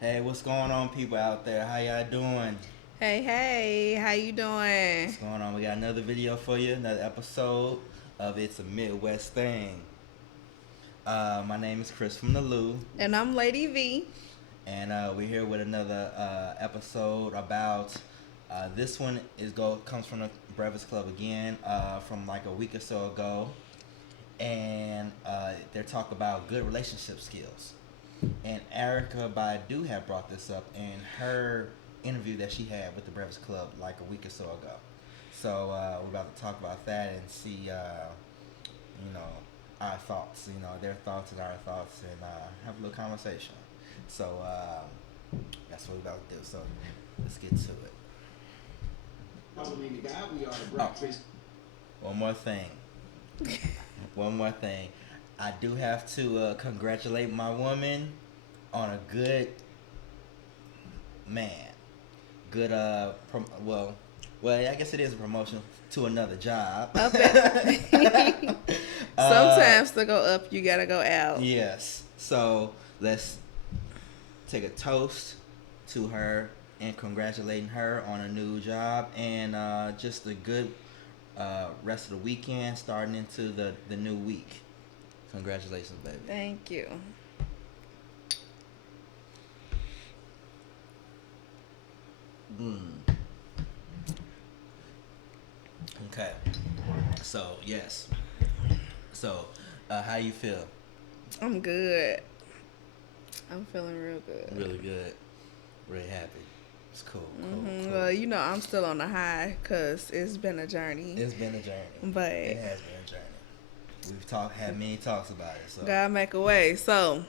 Hey, what's going on, people out there? How y'all doing? Hey, hey, how you doing? What's going on? We got another video for you, another episode of It's a Midwest Thing. My name is Chris from the Lou, And I'm Lady V. and we're here with another episode about. This one comes from the Breakfast Club again, from like a week or so ago, and they're talking about good relationship skills. And Erykah Badu had brought this up in her interview that she had with the Breakfast Club like a week or so ago. So we're about to talk about that and see, you know, our thoughts, their thoughts and our thoughts, and have a little conversation. So that's what we're about to do. So let's get to it. Oh, one more thing. One more thing. I do have to congratulate my woman on a good man. Good I guess it is a promotion to another job. Up and sometimes to go up, you gotta go out. Yes. So let's take a toast to her and congratulating her on a new job and just a good rest of the weekend starting into the new week. Congratulations, baby. Thank you. Mm. Okay. So yes. So, how you feel? I'm good. I'm feeling real good. Really good. Really happy. It's cool. Cool. Well, I'm still on the high because it's been a journey. It's been a journey. But It has been a journey. Had many talks about it. So God make a way. So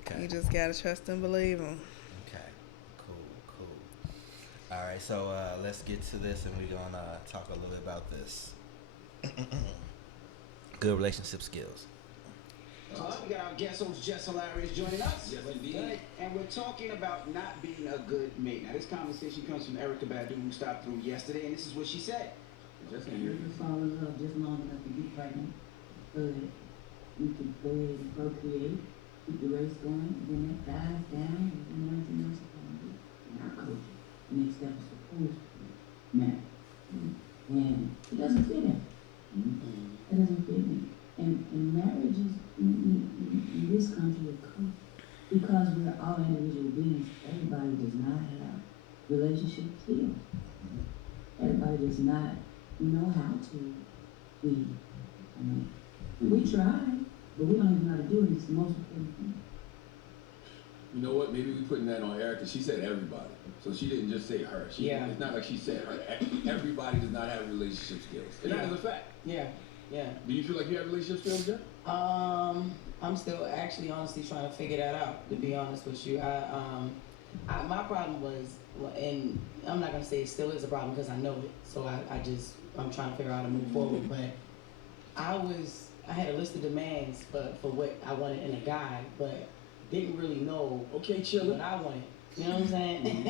okay. you just gotta trust and believe Him. Okay. Cool. All right. So let's get to this, and we're gonna talk a little bit about this. Good relationship skills. We got our guest host Jess Hilarious joining us. Yes, indeed. And we're talking about not being a good mate. Now, this conversation comes from Erykah Badu, who stopped through yesterday, and this is what she said. Just You can fall in love just long enough to get pregnant, but you can go ahead and procreate, keep the race going, and then that dies down, and then everything else is going to be in our culture. The next step is supposed to be marriage. And it doesn't fit in. It doesn't fit me. And marriage is, in this country, a culture. Because we're all individual beings, everybody does not have relationship skills. Everybody does not know how to lead. I mean, we try, but we don't even know how to do it. It's the most important thing. You know what? Maybe we putting that on Erica. She said everybody, so she didn't just say her. It's not like she said her. Everybody does not have relationship skills, and that is a fact. Yeah. Do you feel like you have relationship skills, Jeff? I'm still actually honestly trying to figure that out, to be honest with you. My problem was, and I'm not gonna say it still is a problem because I know it. So I'm trying to figure out how to move forward. But I had a list of demands for what I wanted in a guy, but didn't really know what I wanted. You know what I'm saying?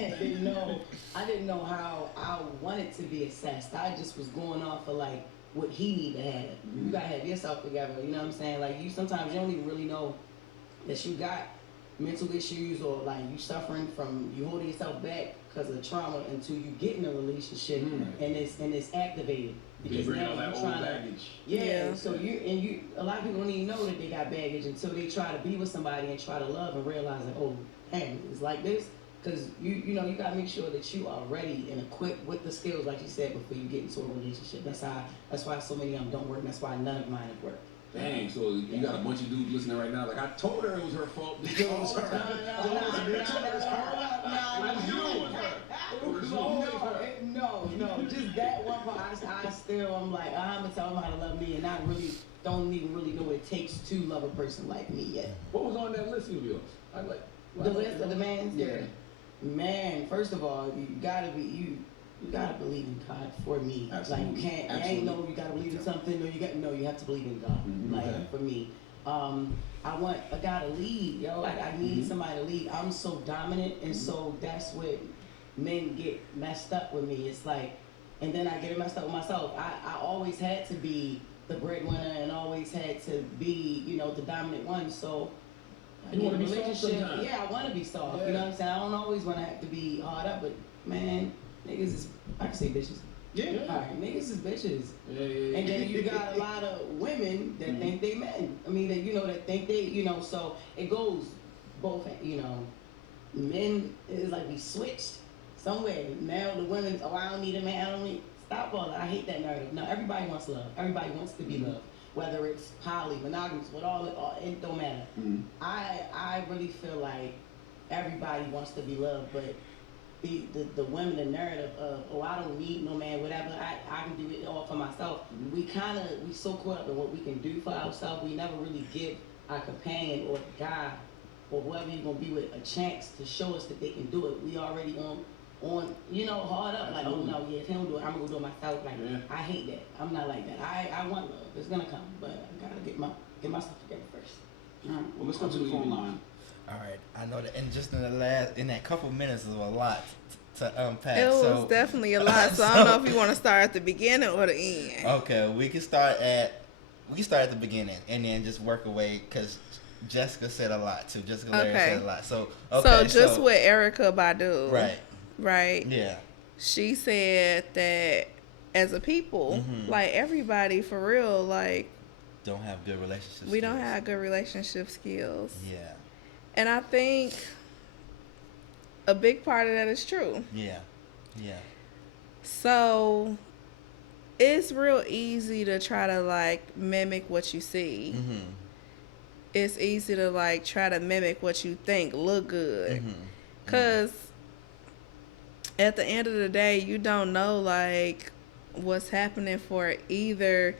I didn't know how I wanted to be assessed. I just was going off of like what he need to have. You gotta have yourself together. You know what I'm saying? Like sometimes you don't even really know that you got mental issues or like you holding yourself back because of trauma until you get in a relationship and it's activated. Because Because bring now all that you're old trying to, baggage. yeah. So a lot of people don't even know that they got baggage until they try to be with somebody and try to love and realize that, oh, dang, it's like this. Because you gotta make sure that you are ready and equipped with the skills, like you said, before you get into a relationship. That's why so many of them don't work. And that's why none of mine have worked. Dang, so you got a bunch of dudes listening right now. Like, I told her it was her fault. This girl was her. No, just that one part. I'm like, I'm gonna tell them how to love me, and I really don't even really know what it takes to love a person like me yet. What was on that list of yours? The list of demands. Yeah. Man, first of all, you gotta believe in God for me. Absolutely. Like you can't. Absolutely. Ain't no you gotta believe in something. You have to believe in God. Like for me, I want a guy to lead. Like I need somebody to lead. I'm so dominant, and so that's what men get messed up with me. It's like, and then I get it messed up with myself. I always had to be the breadwinner and always had to be, the dominant one. So You want to be soft relationship. sometimes. Yeah, I want to be soft. Yeah. You know what I'm saying? I don't always want to have to be hard up, but man, niggas is, I can say bitches. Yeah. All right, niggas is bitches. Yeah. And then you got a lot of women that think they men. I mean, that, you know, that think they, you know, so it goes both, you know, men is like we switched somewhere. Now the women, oh, I don't need a man, I don't need, stop all that. I hate that narrative. No, everybody wants love. Everybody wants to be loved. Whether it's poly, monogamous, with all it don't matter. I really feel like everybody wants to be loved, but the women, the narrative of, oh, I don't need no man, whatever, I can do it all for myself. We so caught up in what we can do for ourselves, we never really give our companion or guy or whoever you're gonna be with a chance to show us that they can do it. We already on you know, hard up, like, oh no, yeah, if he don't do it, I'm gonna go do it myself. Like, I hate that. I'm not like that. I want love. It's gonna come, but I gotta get myself together first. All right. Well, let's go to the phone line. All right, I know that, and just in that couple minutes is a lot to unpack. It was so, definitely a lot. So I don't know if you want to start at the beginning or the end. Okay, we can start at the beginning and then just work away because Jessica said a lot too. Jessica Larry said a lot. So just with Erykah Badu, right? Yeah. She said that as a people, like everybody for real, like don't have good relationships. We don't have good relationship skills. Yeah. And I think a big part of that is true. Yeah. So it's real easy to try to like mimic what you see. It's easy to like try to mimic what you think look good. Cause at the end of the day, you don't know like what's happening for either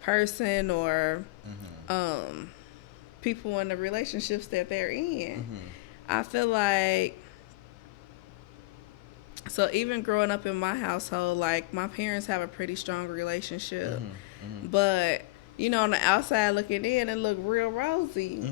person or people in the relationships that they're in. I feel like, so even growing up in my household, like my parents have a pretty strong relationship, but you know, on the outside looking in, it look real rosy.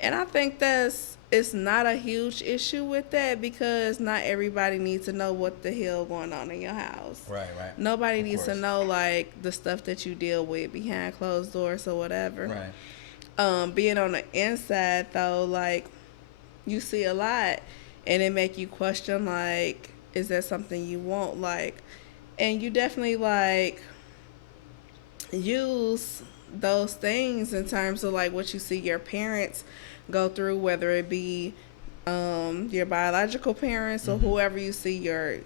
And I think it's not a huge issue with that because not everybody needs to know what the hell going on in your house. Right. Nobody needs to know like the stuff that you deal with behind closed doors or whatever. Right. Being on the inside though, like you see a lot and it make you question like, is that something you want? Like, and you definitely like use those things in terms of like what you see your parents go through, whether it be your biological parents or whoever you see your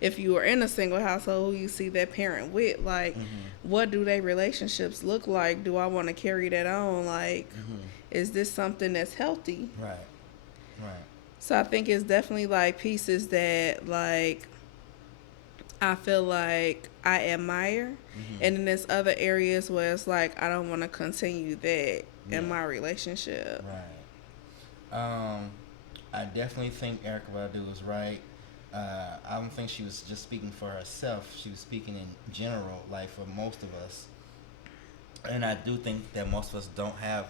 if you are in a single household, who you see that parent with, like what do their relationships look like? Do I want to carry that on? Like is this something that's healthy? Right. So I think it's definitely like pieces that like I feel like I admire, and then there's other areas where it's like I don't want to continue that in my relationship. Right. I definitely think Erykah Badu was right. I don't think she was just speaking for herself. She was speaking in general, like for most of us. And I do think that most of us don't have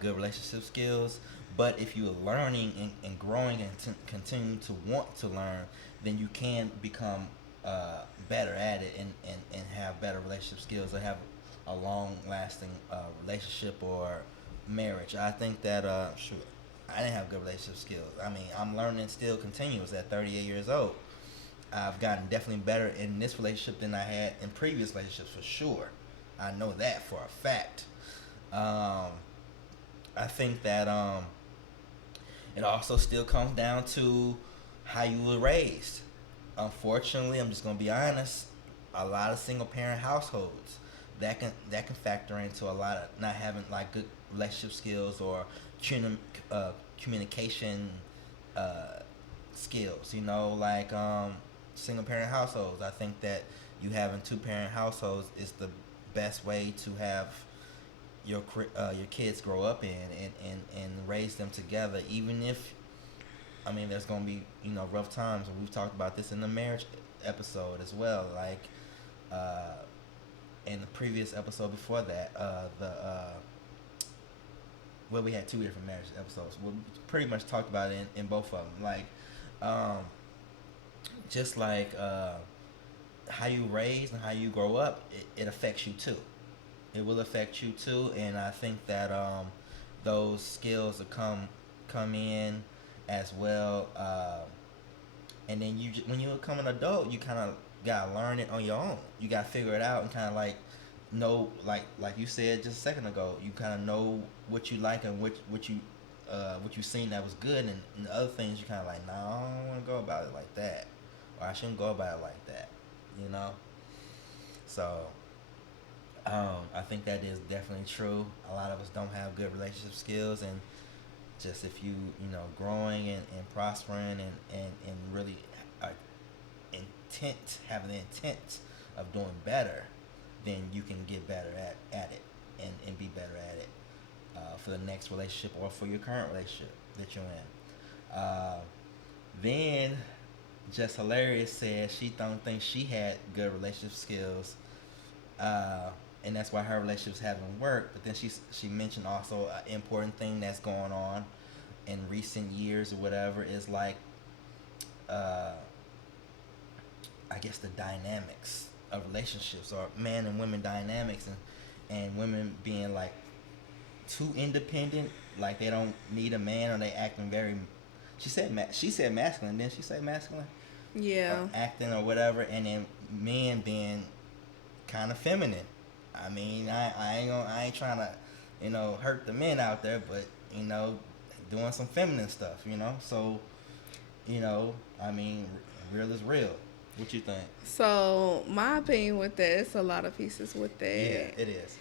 good relationship skills. But if you're learning and growing and continue to want to learn, then you can become better at it and have better relationship skills or have a long-lasting relationship or marriage. I think that, I didn't have good relationship skills. I mean, I'm learning still continuous at 38 years old. I've gotten definitely better in this relationship than I had in previous relationships for sure. I know that for a fact. I think that it also still comes down to how you were raised. Unfortunately, I'm just gonna be honest. A lot of single parent households that can factor into a lot of not having like good relationship skills or communication skills. You know, like single parent households. I think that you having 2-parent households is the best way to have your kids grow up in and raise them together. Even if, I mean, there's gonna be, you know, rough times, and we've talked about this in the marriage episode as well. Like in the previous episode before that, well, we had 2 different marriage episodes. We pretty much talked about it in both of them. Like just like how you raise and how you grow up, it affects you too. It will affect you too, and I think that those skills will come in as well. And then when you become an adult, you kind of gotta learn it on your own. You gotta figure it out and kind of like know, like you said just a second ago. You kind of know what you like and what you seen that was good, and the other things you kind of like, nah, I don't want to go about it like that, or I shouldn't go about it like that. You know. So I think that is definitely true. A lot of us don't have good relationship skills, and just if you know growing and prospering and really are having the intent of doing better, then you can get better at it and be better at it for the next relationship or for your current relationship that you're in. Then Just Hilarious said she don't think she had good relationship skills, and that's why her relationships haven't worked. But then she mentioned also an important thing that's going on in recent years or whatever is like, I guess the dynamics of relationships, or man and women dynamics, and women being like too independent, like they don't need a man, or they acting very. She said masculine, didn't she say masculine? Yeah. Acting or whatever, and then men being kind of feminine. I mean, I ain't trying to, hurt the men out there, but doing some feminine stuff, So, I mean, real is real. What you think? So my opinion with that, it's a lot of pieces with that. Yeah, it is.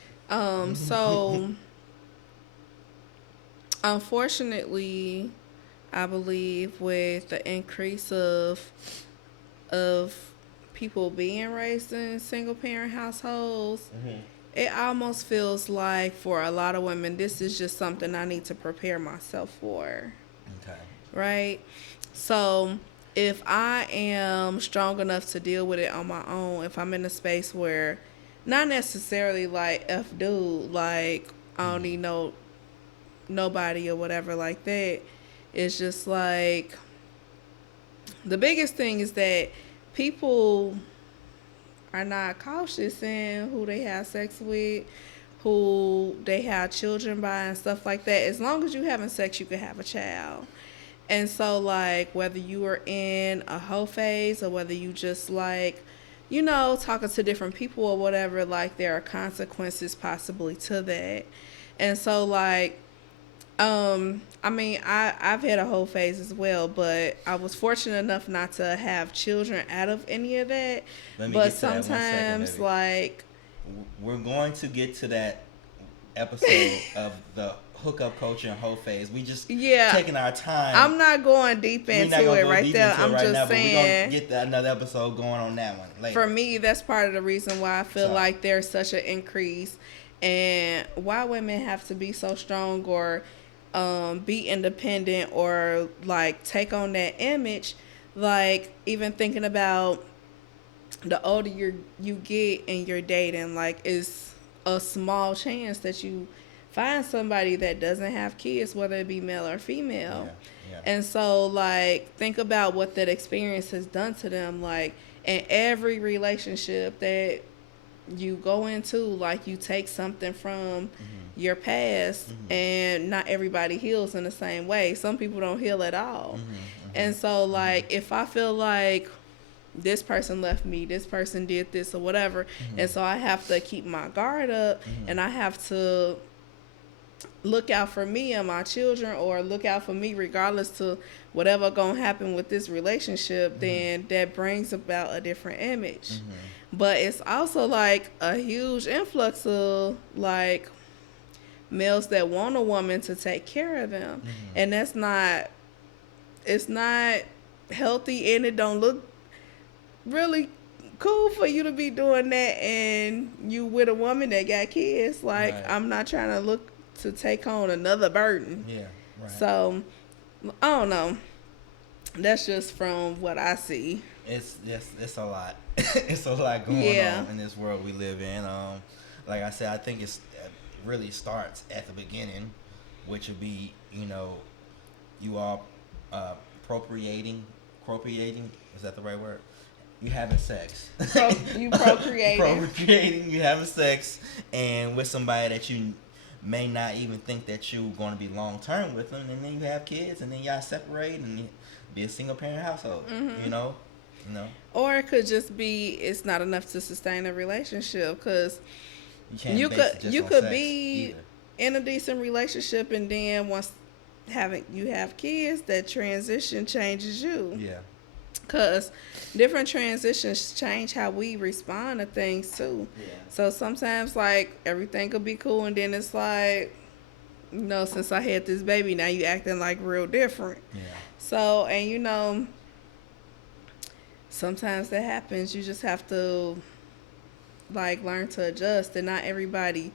So unfortunately, I believe with the increase of people being raised in single parent households, it almost feels like for a lot of women, this is just something I need to prepare myself for. Okay. Right? So if I am strong enough to deal with it on my own, if I'm in a space where not necessarily like F dude, like I don't need nobody or whatever like that, it's just like the biggest thing is that people are not cautious in who they have sex with, who they have children by, and stuff like that. As long as you having sex, you can have a child. And so, like, whether you are in a hoe phase or whether you just, like, talking to different people or whatever, like, there are consequences possibly to that. And so, like, I mean, I've had a whole phase as well, but I was fortunate enough not to have children out of any of that. But sometimes, like, we're going to get to that episode of the hookup culture and whole phase. We just taking our time. I'm not going deep into it right there. I'm just saying we're gonna get another episode going on that one later. For me, that's part of the reason why I feel like there's such an increase, and why women have to be so strong or be independent or like take on that image. Like, even thinking about the older you get and you're dating, like, it's a small chance that you find somebody that doesn't have kids, whether it be male or female. Yeah. And so, like, think about what that experience has done to them. Like, in every relationship that you go into, like, you take something from your past, and not everybody heals in the same way. Some people don't heal at all. And so, like, if I feel like this person left me, this person did this or whatever, and so I have to keep my guard up, and I have to look out for me and my children, or look out for me regardless to whatever gonna happen with this relationship, then that brings about a different image. But it's also like a huge influx of like males that want a woman to take care of them, and it's not healthy, and it don't look really cool for you to be doing that, and you with a woman that got kids. Like, right. I'm not trying to look to take on another burden. Yeah, right. So I don't know. That's just from what I see. It's a lot. It's a lot going on in this world we live in. Like I said, I think it really starts at the beginning, which would be, you all procreating. Is that the right word? you having sex. You procreating. Procreating, you having sex, and with somebody that you may not even think that you're going to be long term with them, and then you have kids, and then y'all separate and be a single parent household. You know. Or it could just be it's not enough to sustain a relationship because you could be either. in a decent relationship and then once you have kids, that transition changes you. Yeah. Because different transitions change how we respond to things too. Yeah. So sometimes like everything could be cool and then it's like, since I had this baby, now you acting like real different. Yeah. So, and sometimes that happens. You just have to like learn to adjust, and not everybody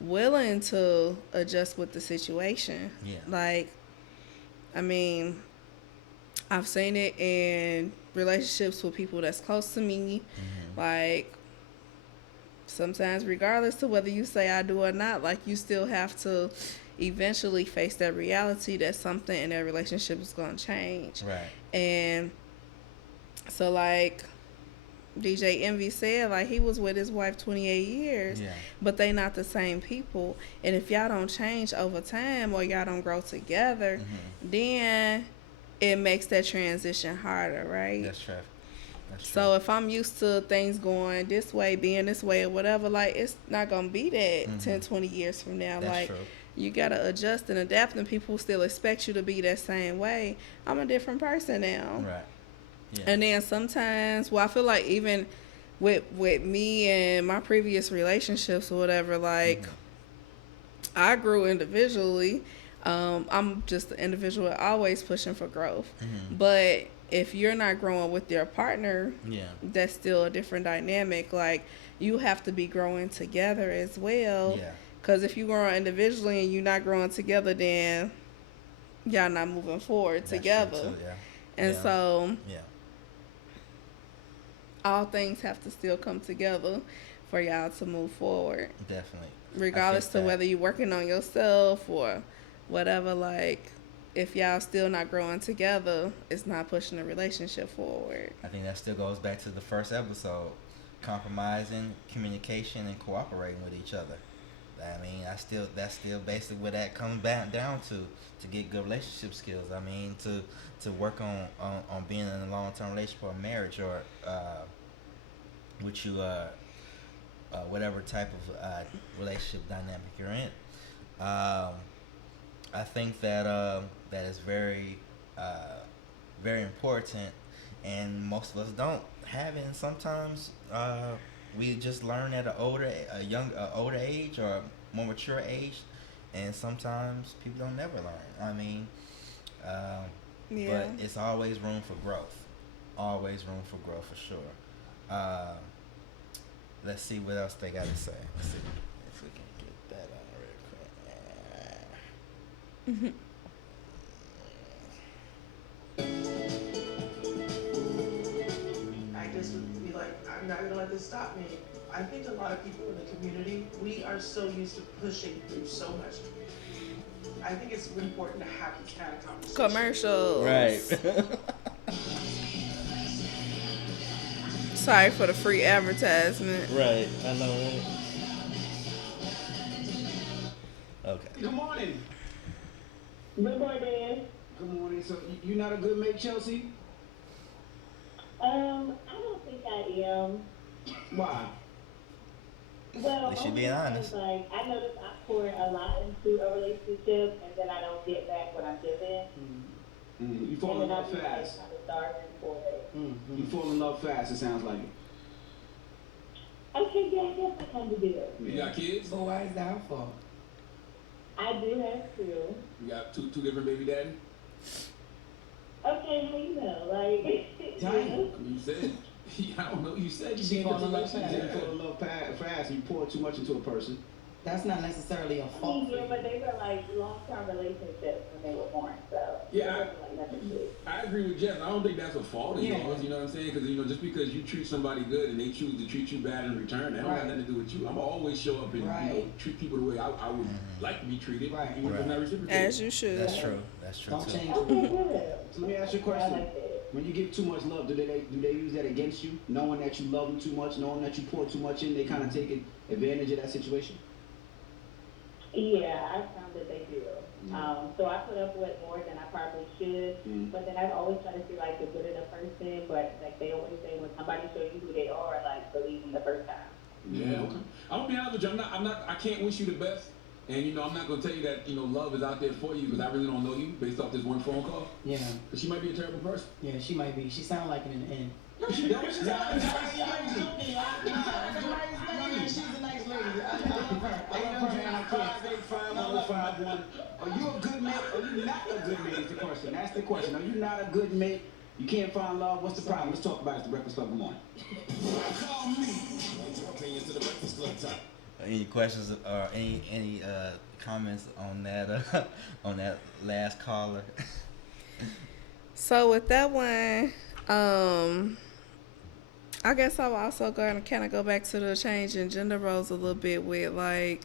willing to adjust with the situation. Yeah. Like, I mean, I've seen it in relationships with people that's close to me. Like, sometimes regardless to whether you say I do or not, like you still have to eventually face that reality that something in that relationship is going to change. Right. And so like DJ Envy said, like he was with his wife 28 years, but they not the same people. And if y'all don't change over time or y'all don't grow together, then it makes that transition harder, right? That's true. So if I'm used to things going this way, being this way or whatever, like it's not going to be that 10, 20 years from now. That's like true. You got to adjust and adapt, and people still expect you to be that same way. I'm a different person now. Right. Yeah. And then sometimes, I feel like even with me and my previous relationships or whatever, like I grew individually. I'm just an individual always pushing for growth. But if you're not growing with your partner, that's still a different dynamic. Like you have to be growing together as well. Yeah. Because if you're growing individually and you're not growing together, then y'all not moving forward together. True too, And so all things have to still come together for y'all to move forward. Definitely. Regardless to whether you're working on yourself or whatever, like if y'all still not growing together, it's not pushing the relationship forward. I think that still goes back to the first episode. Compromising, communication, and cooperating with each other. I mean, that's still basically what that comes back down to get good relationship skills. I mean, to work on being in a long-term relationship or marriage or with you whatever type of relationship dynamic you're in. I think that that is very very important, and most of us don't have it. And sometimes we just learn at an older age or more mature age, and sometimes people don't never learn. I mean, but it's always room for growth. Always room for growth for sure. Let's see what else they got to say. Let's see if we can get that on real quick. I just would be like, I'm not gonna let this stop me. I think a lot of people in the community, we are so used to pushing through so much. I think it's important to have this kind of conversation. Commercials. Right. Sorry for the free advertisement. Right. I know, right? Okay. Good morning. Good morning. Good morning. So you not a good mate, Chelsea? I don't think I am. Why? Well, At least you're being honest. Like, I notice I pour a lot into a relationship, and then I don't get back what I'm giving. You fall in love fast. Kind of starving for it. You fall in love fast. It sounds like it. Okay, yeah, I guess I kind of do. You got kids? So why is that our fault? I do have two. You got two different baby daddy? Okay, how you know? Like, Damn. I mean, you said. I don't know. You said She you fall in love You fast. fall in love fast. You pour too much into a person. That's not necessarily a I fault. mean, yeah, but they were like long-term relationships when they were born, so Yeah, it wasn't like nothing big. I agree with Jeff. I don't think that's a fault of Yeah. yours. You know what I'm saying? Because just because you treat somebody good and they choose to treat you bad in return, that don't Right. have nothing to do with you. I'm gonna always show up and treat people the way I would like to be treated, Right. even if it's not reciprocated. As you should. That's true. That's true Don't too. change Okay, it. good. So let me ask you a I question. like that. When you give too much love, do they use that against you? Knowing that you love them too much, knowing that you pour too much in, they kind of take advantage of that situation? Yeah, I found that they do. So I put up with more than I probably should, but then I always try to see like the good in the person. But like they always say, when somebody shows you who they are, like believe them the first time. Yeah, okay. I'm gonna be honest with you. I can't wish you the best. And I'm not gonna tell you that love is out there for you because I really don't know you based off this one phone call. Yeah. But she might be a terrible person. Yeah, she might be. She sounds like it in the end. No, she don't. She's a nice lady. She's a nice lady. I love her. I love her. 585-151. Are you a good mate? Are you not a good mate? Is the question. That's the question. Are you not a good mate? You can't find love. What's the problem? Let's talk about it. It's the Breakfast Club. Good morning. Call me. Opinion to the Breakfast Club time. Any questions or any comments on that last caller? So with that one, I guess I'll also going to kind of go back to the change in gender roles a little bit with like,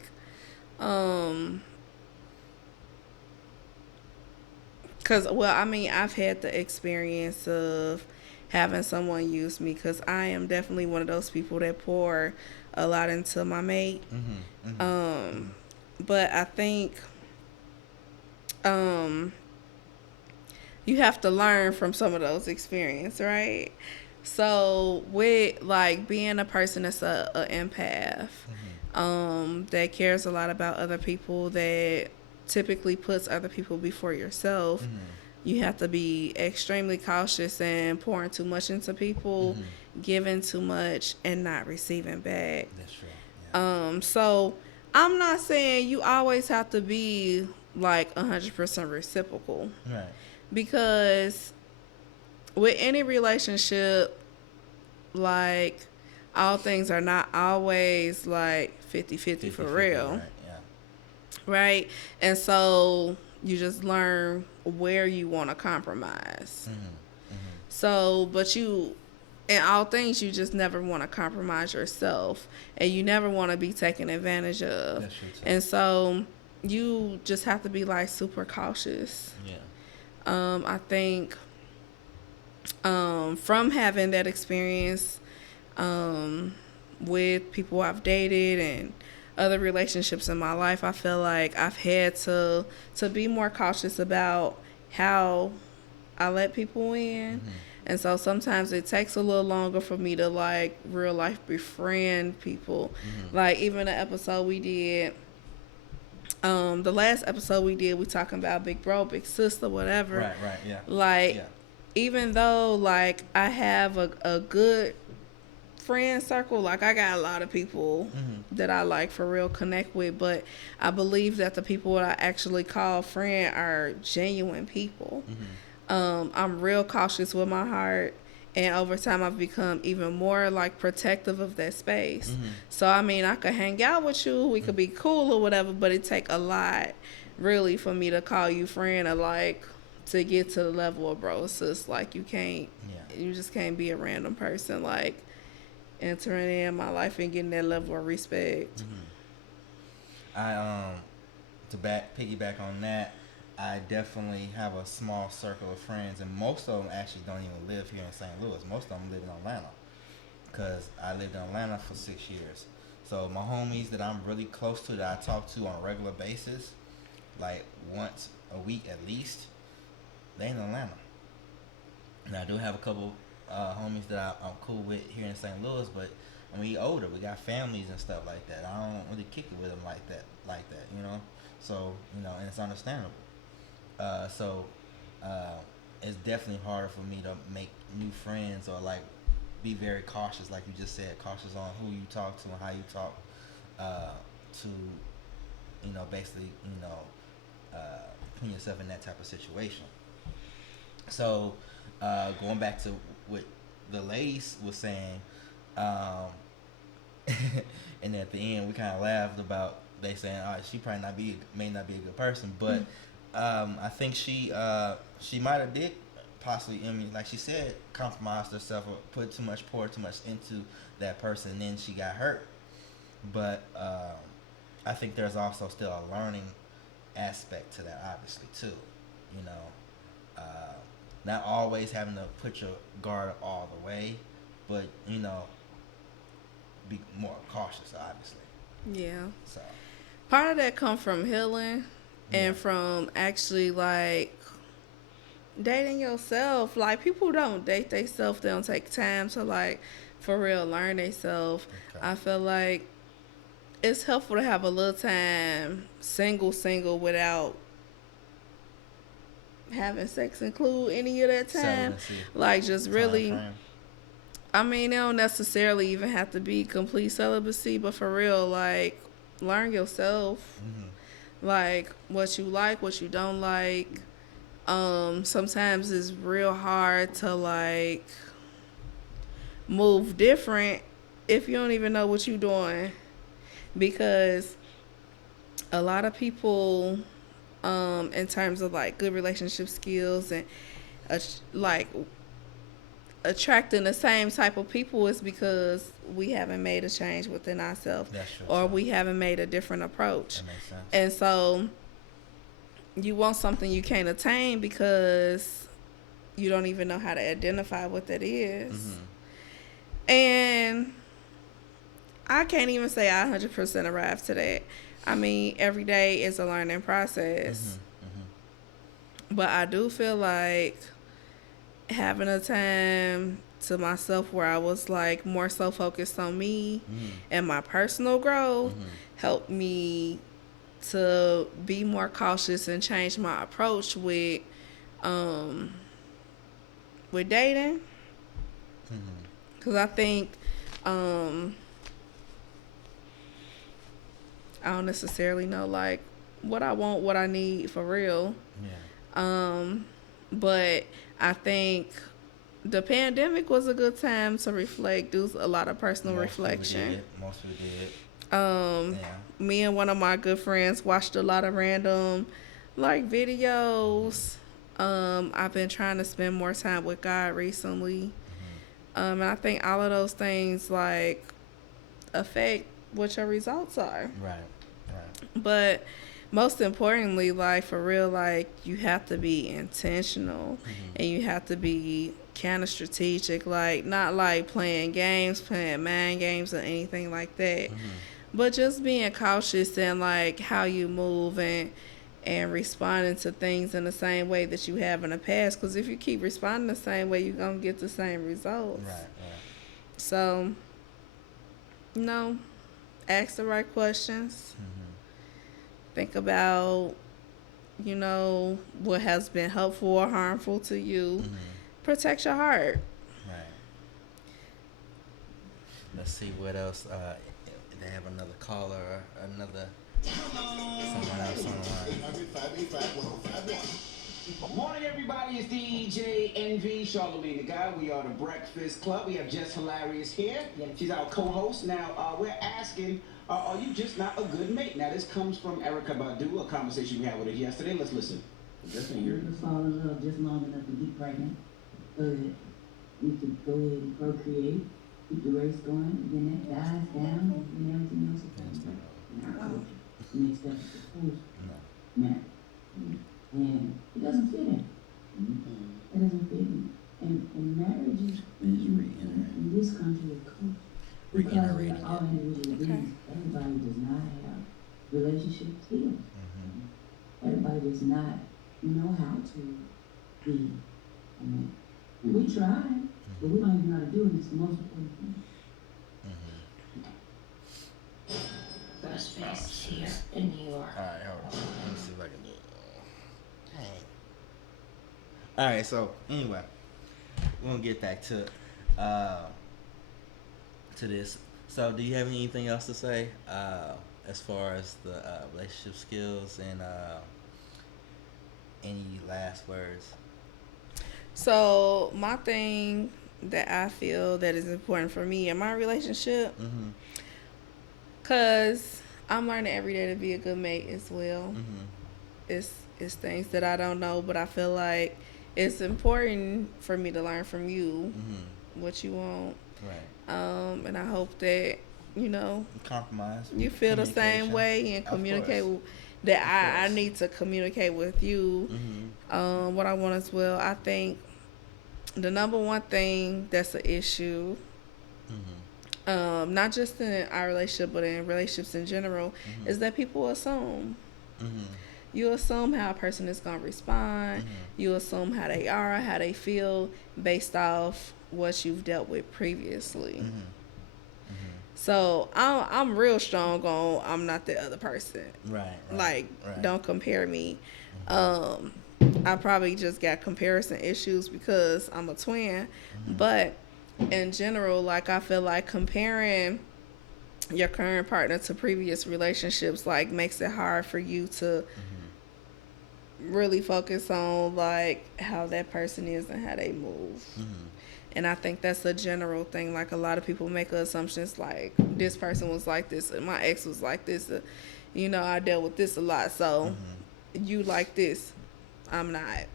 because, well, I mean, I've had the experience of having someone use me because I am definitely one of those people that pour a lot into my mate. But I think you have to learn from some of those experiences, right? So with like being a person that's a empath, that cares a lot about other people, that typically puts other people before yourself, you have to be extremely cautious and pouring too much into people, giving too much and not receiving back. That's true. Yeah. So I'm not saying you always have to be like 100% reciprocal. Right. Because with any relationship, like, all things are not always like 50-50 for real. Right, yeah. Right? And so you just learn where you want to compromise. So, but you, in all things, you just never want to compromise yourself. And you never want to be taken advantage of. That's true too. And so you just have to be like super cautious. Yeah. I think from having that experience with people I've dated and other relationships in my life, I feel like I've had to be more cautious about how I let people in. And so sometimes it takes a little longer for me to like real life befriend people. Like even the episode we did, the last episode we did, we talking about big bro, big sister, whatever. Right, yeah. Like, yeah. Even though like I have a good friend circle, like I got a lot of people that I like for real connect with, but I believe that the people that I actually call friend are genuine people. I'm real cautious with my heart, and over time I've become even more like protective of that space. So I mean, I could hang out with you, we could be cool or whatever, but it take a lot really for me to call you friend, or like to get to the level of bro sis. Like you just can't be a random person like entering in my life and getting that level of respect. I to piggyback on that, I definitely have a small circle of friends, and most of them actually don't even live here in St. Louis. Most of them live in Atlanta, because I lived in Atlanta for 6 years. So my homies that I'm really close to, that I talk to on a regular basis, like once a week at least, they in Atlanta. And I do have a couple homies that I'm cool with here in St. Louis, but I mean, we older, we got families and stuff like that. I don't really kick it with them like that, you know. So and it's understandable. It's definitely harder for me to make new friends, or like be very cautious, like you just said, cautious on who you talk to and how you talk to, basically, putting yourself in that type of situation. So going back to what the ladies was saying, and at the end we kind of laughed about they saying, she probably may not be a good person, but I think she might have did possibly, like she said, compromised herself or poured too much into that person, and then she got hurt. But I think there's also still a learning aspect to that, obviously, too. not always having to put your guard up all the way, but you know, be more cautious, obviously. Yeah. So Part of that come from healing and Yeah. from actually like dating yourself. Like people don't date themselves, they don't take time to like for real learn themselves. Okay. I feel like it's helpful to have a little time single without having sex include any of that time. Celibacy. Like just Time really frame. I mean, it don't necessarily even have to be complete celibacy, but for real, like learn yourself. Like what you like, what you don't like. Sometimes it's real hard to like move different if you don't even know what you're doing, because a lot of people in terms of like good relationship skills and like attracting the same type of people is because we haven't made a change within ourselves, That's true. or we haven't made a different approach. That makes sense. And so you want something you can't attain because you don't even know how to identify what that is. And I can't even say I 100% arrived to that. I mean, every day is a learning process. But I do feel like having a time to myself where I was like more so focused on me and my personal growth helped me to be more cautious and change my approach with dating. Because I think I don't necessarily know like what I want, what I need for real. But I think the pandemic was a good time to reflect, do a lot of personal reflection. Most people did. Me and one of my good friends watched a lot of random like videos. I've been trying to spend more time with God recently. And I think all of those things like affect what your results are. Right. But most importantly, like for real, like you have to be intentional and you have to be kind of strategic, like not like playing games, playing mind games or anything like that, but just being cautious and like how you move and responding to things in the same way that you have in the past. Because if you keep responding the same way, you're going to get the same results. Right. So, ask the right questions. Think about, what has been helpful or harmful to you. Protect your heart. Right. Let's see what else. They have another caller or another someone else on the line. Morning, everybody. It's DJ NV, Charlemagne the Guy. We are the Breakfast Club. We have Jess Hilarious here. She's our co-host. Now, we're asking, are you just not a good mate? Now, this comes from Erykah Badu, a conversation we had with her yesterday. Let's listen. Just in here. You fall in love just long enough to get pregnant, but you could go ahead and procreate, keep the race going, and then that dies down, and everything else is going in our culture. Next step is the force marriage. And it doesn't fit in. It doesn't fit in. And marriage is in this country a culture. Because of all individual beings, everybody does not have relationship skills. Everybody does not know how to be a man. We try, but we don't even know how to do it. It's the most important thing. Best face here in New York. All right, hold on. Let me see if I can do it. All right, so anyway, we're gonna get back to this. So, do you have anything else to say as far as the relationship skills and any last words? So my thing that I feel that is important for me in my relationship, because I'm learning every day to be a good mate as well. It's things that I don't know, but I feel like it's important for me to learn from you what you want. Right. And I hope that Compromise. you feel the same Communication. way and communicate that I need to communicate with you what I want as well. I think the number one thing that's an issue, not just in our relationship, but in relationships in general, is that people assume. You assume how a person is going to respond. You assume how they are, how they feel, based off what you've dealt with previously. So I'm real strong on I'm not the other person. Like, don't compare me. I probably just got comparison issues because I'm a twin. But in general, like, I feel like comparing your current partner to previous relationships, like, makes it hard for you to really focus on, like, how that person is and how they move. And I think that's a general thing. Like, a lot of people make assumptions like, this person was like this and my ex was like this. You know, I dealt with this a lot. So you like this, I'm not.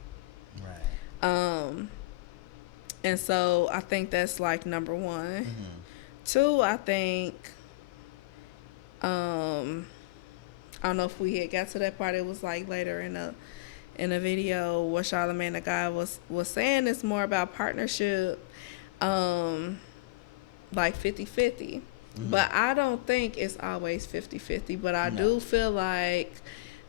And so I think that's, like, number one. Two, I think, I don't know if we had got to that part. It was, like, later in a video where Charlamagne the Guy was saying it's more about partnership, like 50-50. But I don't think it's always 50-50. But I do feel like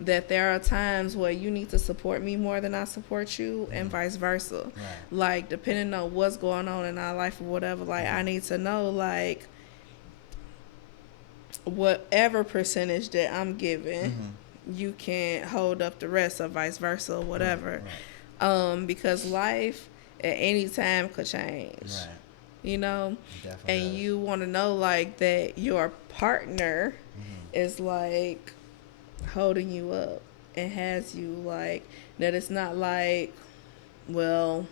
that there are times where you need to support me more than I support you, and vice versa. Like, depending on what's going on in our life or whatever, like, I need to know, like, whatever percentage that I'm giving, you can't hold up the rest, or vice versa, or whatever. Because life at any time could change. You know? And you want to know, like, that your partner is, like, holding you up and has you, like, that it's not like, well,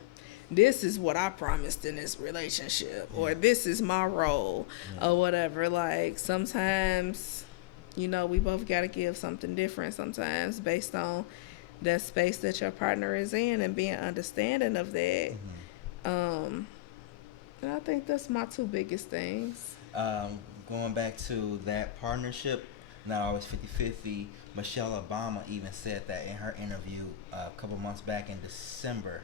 this is what I promised in this relationship, or this is my role, or whatever. Like, sometimes, you know, we both got to give something different sometimes based on that space that your partner is in, and being understanding of that. And I think that's my two biggest things. Going back to that partnership, not always 50-50, Michelle Obama even said that in her interview a couple months back in December.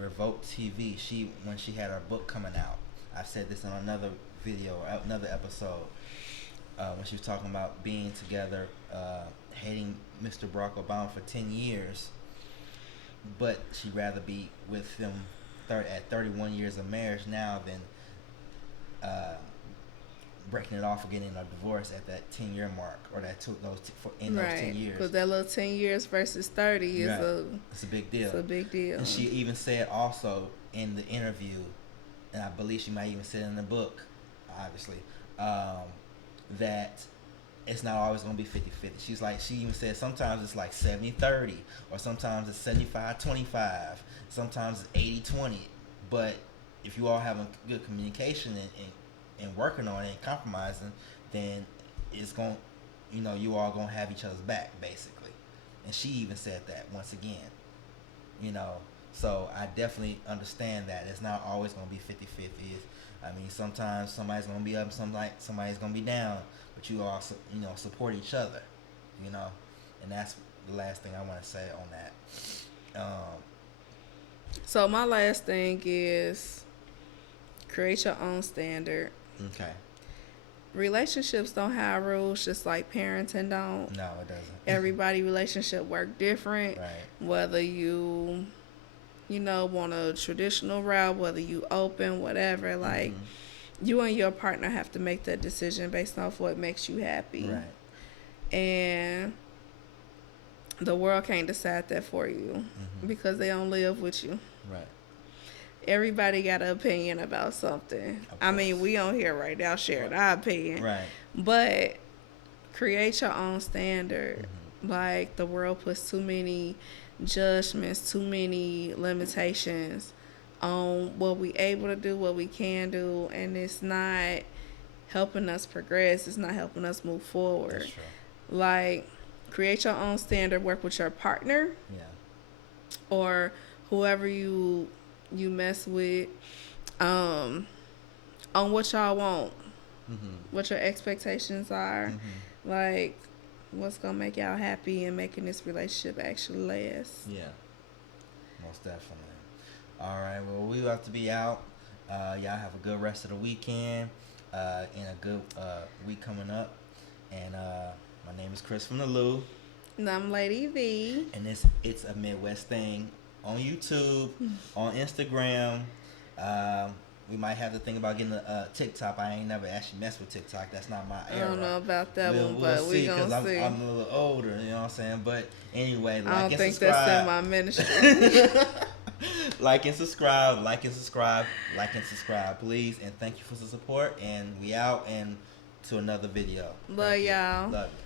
Revolt TV, when she had her book coming out, I've said this on another video or another episode, when she was talking about being together, hating Mr. Barack Obama for 10 years, but she'd rather be with him at 31 years of marriage now than breaking it off or getting a divorce at that 10-year mark, or those 10 years. Because that little 10 years versus 30 is it's a big deal. It's a big deal. And she even said also in the interview, and I believe she might even say it in the book, obviously, that it's not always going to be 50-50. She even said sometimes it's like 70-30, or sometimes it's 75-25, sometimes it's 80-20. But if you all have a good communication and working on it and compromising, then it's going, you all going to have each other's back, basically. And she even said that once again, so I definitely understand that it's not always going to be 50-50. I mean, sometimes somebody's going to be up, somebody's going to be down, but you all, support each other, and that's the last thing I want to say on that. So my last thing is create your own standard. Okay. Relationships don't have rules, just like parenting don't. No, it doesn't. Everybody relationship work different. Right. Whether you want a traditional route, whether you open, whatever. Like, you and your partner have to make that decision based off what makes you happy. Right. And the world can't decide that for you because they don't live with you. Right. Everybody got an opinion about something. I mean, we on here right now sharing our opinion. Right. But create your own standard. Like, the world puts too many judgments, too many limitations on what we able to do, what we can do, and it's not helping us progress. It's not helping us move forward. That's true. Like, create your own standard. Work with your partner. Yeah. Or whoever you mess with, on what y'all want, what your expectations are, like what's gonna make y'all happy and making this relationship actually last. Yeah, most definitely. All right. Well, we have to be out. Y'all have a good rest of the weekend. And a good week coming up. And my name is Chris from the Lou. And I'm Lady V. And it's a Midwest thing on YouTube, on Instagram. We might have to think about getting a TikTok. I ain't never actually messed with TikTok. That's not my era. I don't know about that one, we'll but see, we gonna see. I'm a little older, you know what I'm saying? But anyway, I don't and think subscribe. that's in my ministry. like and subscribe, please. And thank you for the support. And we out and to another video. Love y'all. Love you.